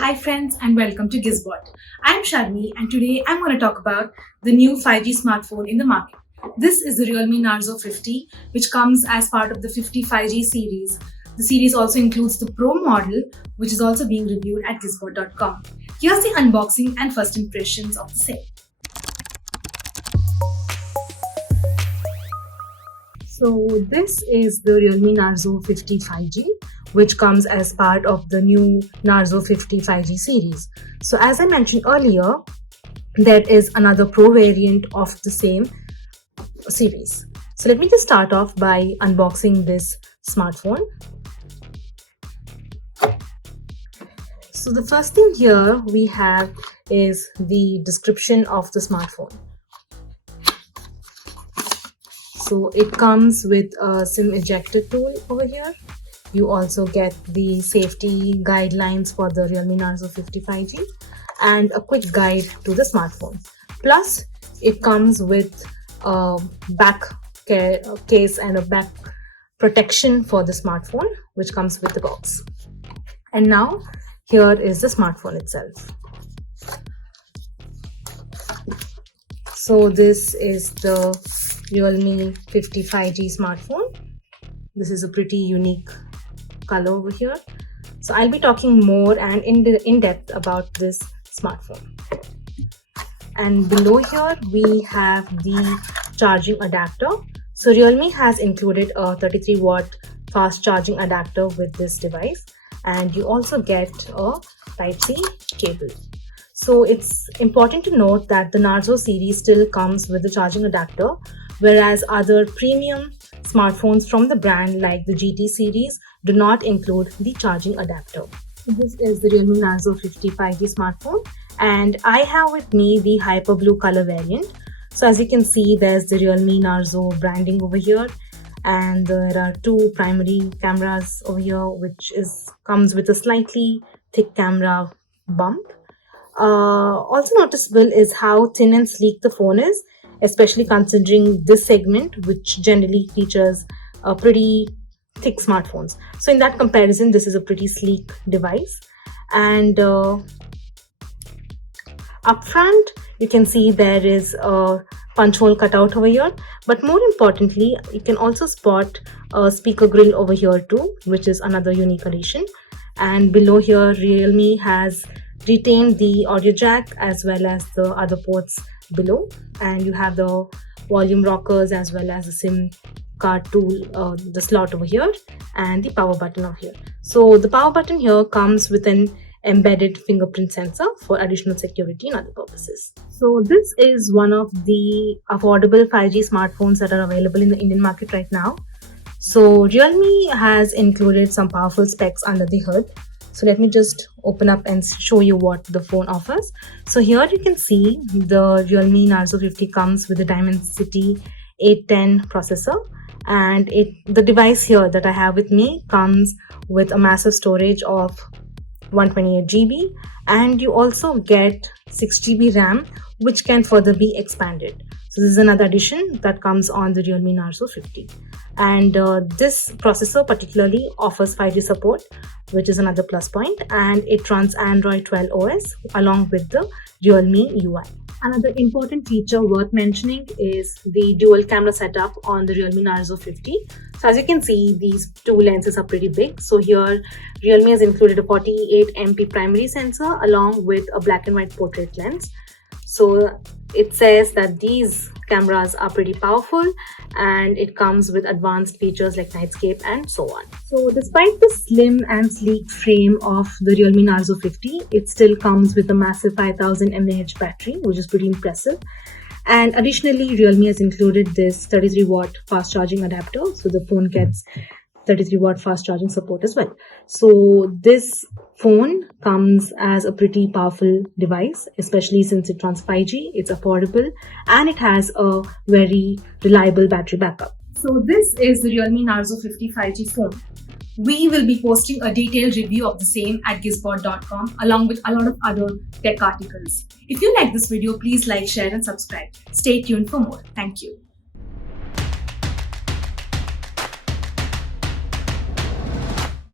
Hi friends and welcome to Gizbot. I'm Sharmi and today I'm going to talk about the new 5G smartphone in the market. This is the Realme Narzo 50 which comes as part of the 50 5G series. The series also includes the Pro model which is also being reviewed at Gizbot.com. Here's the unboxing and first impressions of the same. So this is the Realme Narzo 50 5G, which comes as part of the new Narzo 50 5G series. So as I mentioned earlier, there is another Pro variant of the same series. So let me just start off by unboxing this smartphone. So the first thing here we have is the description of the smartphone. So it comes with a SIM ejector tool over here. You also get the safety guidelines for the Realme Narzo 50 5G and a quick guide to the smartphone. Plus, it comes with a back case and a back protection for the smartphone, which comes with the box. And now, here is the smartphone itself. So this is the Realme 50 5G smartphone. This is a pretty unique color over here. So I'll be talking more and in depth about this smartphone. And below here we have the charging adapter. So Realme has included a 33-watt fast charging adapter with this device, and you also get a Type-C cable. So it's important to note that the Narzo series still comes with the charging adapter, whereas other premium smartphones from the brand like the GT series do not include the charging adapter. So this is the Realme Narzo 50 5G smartphone, and I have with me the hyper blue color variant. So as you can see, there's the Realme Narzo branding over here, and there are two primary cameras over here, which comes with a slightly thick camera bump. Also noticeable is how thin and sleek the phone is, especially considering this segment, which generally features pretty thick smartphones. So in that comparison, this is a pretty sleek device. And up front, you can see there is a punch hole cutout over here. But more importantly, you can also spot a speaker grill over here too, which is another unique addition. And below here, Realme has retained the audio jack as well as the other ports below, and you have the volume rockers as well as the SIM card tool, the slot over here, and the power button over here. So the power button here comes with an embedded fingerprint sensor for additional security and other purposes. So this is one of the affordable 5G smartphones that are available in the Indian market right now. So Realme has included some powerful specs under the hood. So let me just open up and show you what the phone offers. So here you can see the Realme Narzo 50 comes with a Dimensity 810 processor, and the device here that I have with me comes with a massive storage of 128 GB, and you also get 6 GB RAM, which can further be expanded. So this is another addition that comes on the Realme Narzo 50. And this processor particularly offers 5G support, which is another plus point, and it runs Android 12 OS along with the Realme UI. Another important feature worth mentioning is the dual camera setup on the Realme Narzo 50. So as you can see, these two lenses are pretty big. So here Realme has included a 48 MP primary sensor along with a black and white portrait lens. So it says that these cameras are pretty powerful, and it comes with advanced features like nightscape and so on. So despite the slim and sleek frame of the Realme Narzo 50, it still comes with a massive 5000 mAh battery, which is pretty impressive. And additionally, Realme has included this 33-watt fast charging adapter, so the phone gets 33-watt fast charging support as well. So this phone comes as a pretty powerful device, especially since it runs 5G, it's affordable, and it has a very reliable battery backup. So this is the Realme Narzo 50 5G phone. We will be posting a detailed review of the same at gizbot.com along with a lot of other tech articles. If you like this video, please like, share and subscribe. Stay tuned for more. Thank you.